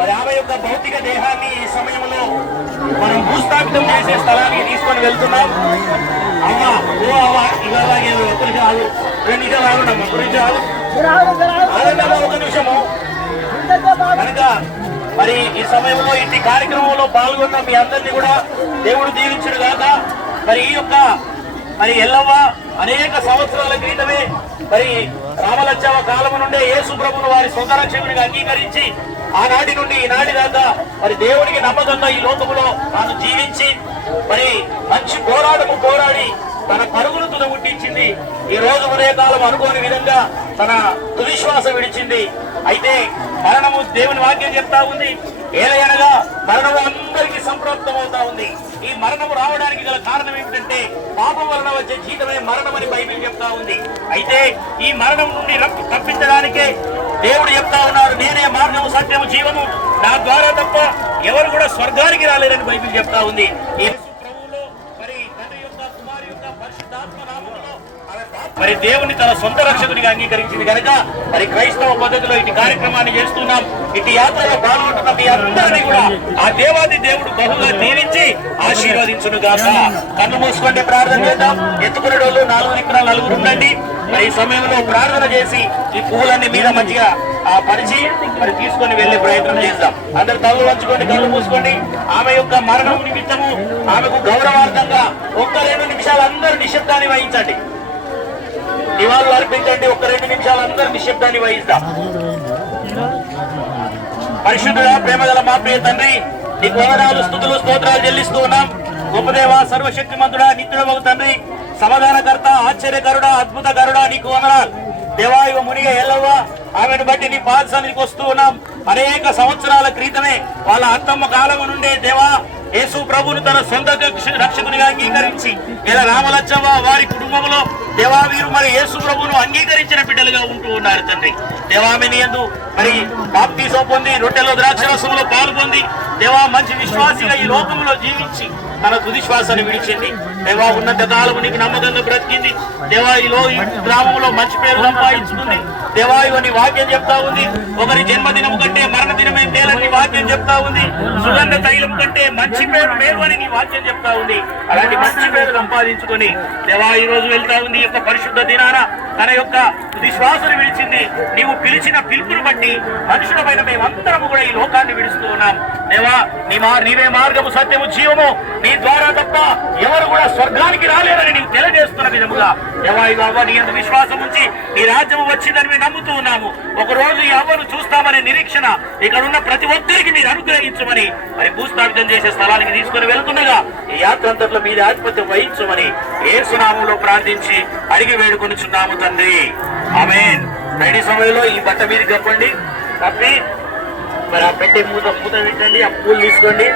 మరి ఆమె యొక్క భౌతిక దేహాన్ని ఈ సమయంలో మనం భూస్థాపితం చేసే స్థలానికి తీసుకొని వెళ్తున్నాం. అమ్మ ఓ అవ్వ ఇలాగే ఒక నిమిషం ఆగు, 2 నిమిషాలు ఆగుండమ్మ, 2 నిమిషాలు ఆగండి, ఒక నిమిషము. కనుక మరి ఈ సమయంలో ఇంటి కార్యక్రమంలో పాల్గొన్న మీ అందరినీ కూడా దేవుడు దీవించుడు గాక. మరి ఈ యొక్క మరి ఎల్లవ్వ అనేక సంవత్సరాల క్రితమే మరి రామలచ్చవ కాలము నుండే యేసు ప్రభువును వారి సొంత రక్షకునిగా అంగీకరించి ఆనాటి నుండి ఈనాటి దాకా మరి దేవునికి నమ్మకంగా ఈ లోకములో తాను జీవించి మరి మంచి పోరాడి తన పరుగును తుదముట్టించింది. ఈ రోజు ఉదయకాలం అనుకోని విధంగా తన తుదిశ్వాస విడిచింది. అయితే మరణము దేవుని వాక్యం చెప్తా ఉంది, ఏలయనగా మరణము అందరికీ సంప్రాప్తం అవుతా ఉంది. ఈ మరణము రావడానికి గల కారణం ఏమిటంటే పాపం వలన వచ్చే జీతమే మరణం అని బైబిల్ చెప్తా ఉంది. అయితే ఈ మరణం నుండి తప్పించడానికే దేవుడు చెప్తా ఉన్నారు, నేనే మార్గము సత్యము జీవము, నా ద్వారా తప్ప ఎవరు కూడా స్వర్గానికి రాలేరని బైబిల్ చెప్తా ఉంది. మరి దేవుని తన సొంత రక్షకుడిగా అంగీకరించింది కనుక మరి క్రైస్తవ పద్ధతిలో ఇటు కార్యక్రమాన్ని చేస్తున్నాం. ఇటు యాత్రలో పాల్గొంటున్న మీ అందరినీ కూడా ఆ దేవాది దేవుడు బహుగా దీవించి ఆశీర్వదించును గాక. కన్ను మూసుకుంటే ప్రార్థన చేద్దాం. ఎత్తుకునే వాళ్ళు 4 దిక్కున 4 ఉండండి. మరి ఈ సమయంలో ప్రార్థన చేసి ఈ పువ్వులన్నీ మీద మంచిగా పరిచి మరి తీసుకొని వెళ్లే ప్రయత్నం చేద్దాం. అందరు తలలు వంచుకోండి, కళ్ళు మూసుకోండి. ఆమె యొక్క మరణం నిమిత్తము ఆమెకు గౌరవార్థంగా 1-2 నిమిషాలు అందరూ నిశ్శబ్దాన్ని వహించండి, నివాళులు అర్పించండి. 1-2 నిమిషాలు అందరూ నిశ్శబ్దాన్ని వహిస్తాం. పరిశుద్ధుడా ప్రేమగల మా ప్రియ తండ్రి, నీకు వందనాలు స్తుతులు స్తోత్రాలు చెల్లిస్తూ ఉన్నాం. గొప్పదేవ సర్వశక్తిమంతుడా నిత్యుడవగు తండ్రి, సమాధానకర్త ఆశ్చర్యకరుడా అద్భుతకరుడా నీకు వందనాలు. దేవాయువ మునిగ ఎల్లవ్వ ఆమెను బట్టి నీ పాద సన్నిధికి వస్తూ ఉన్నాం. అనేక సంవత్సరాల క్రితమే వాళ్ళ అత్తమ్మ కాలము నుండే దేవా యేసు ప్రభువును తన సొంత రక్షకునిగా అంగీకరించి ఇలా రామలచ్చవ్వ వారి కుటుంబంలో దేవా వీరు మరి యేసు ప్రభువును అంగీకరించిన బిడ్డలుగా ఉంటూ ఉన్నారు తండ్రి. దేవామిని యందు మరి బాప్తిసం పొంది రొట్టెలో ద్రాక్షరసంలో పాల్గొంది దేవా మంచి విశ్వాసిగా ఈ లోకంలో జీవించి తన తుదిశ్వాసాన్ని విడిచింది. దేవా ఉన్నత కాలము నీకు నమ్మకంగా బ్రతికింది. దేవా ఈ గ్రామంలో మంచి పేరు సంపాదించుకుంది. దేవా ఇవన్నీ వాక్యం చెప్తా ఉంది, ఒకరి జన్మదినం కంటే మరణ దినమే మేలని వాక్యం చెప్తా ఉంది. సుగంధ తైలం కంటే మంచి పేరు మేలు అని నీ వాక్యం చెప్తా ఉంది. అలాంటి మంచి పేరు సంపాదించుకొని దేవా ఈ రోజు వెళ్తా ఉంది. ఈ యొక్క పరిశుద్ధ దినాన తన యొక్క విశ్వాసాన్ని విడిచింది. నీవు పిలిచిన పిలుపును బట్టి మనుషులమైన మేమందరము కూడా ఈ లోకాన్ని విడుస్తూ ఉన్నాం. దేవా నీవే మార్గము సత్యము జీవము, నీ ద్వారా తప్ప ఎవరు కూడా స్వర్గానికి రాలేరని నీవు తెలియజేస్తున్న విధముగా దేవా ఈ అవ్వ నీ అందు విశ్వాసం ఉంచి నీ రాజ్యము వచ్చిందని మేము నమ్ముతూ ఉన్నాము. ఒక రోజు ఈ అవ్వను చూస్తామనే నిరీక్షణ ఇక్కడ ఉన్న ప్రతి ఒక్కరికి మీరు అనుగ్రహించమని మరి భూస్థాపితం చేసే స్థలానికి తీసుకుని వెళ్తుండగా ఈ యాత్ర అంతట్లో మీది ఆధిపత్యం వహించమని యేసు నామములో ప్రార్థించి అడిగి వేడుకొనిచున్నాము తండ్రి, ఆమేన్. రెడీ సమయంలో ఈ బట్ట మీరు కప్పండి, కప్పి మరి ఆ పెట్టే మూత పెట్టండి, ఆ పూలు తీసుకోండి.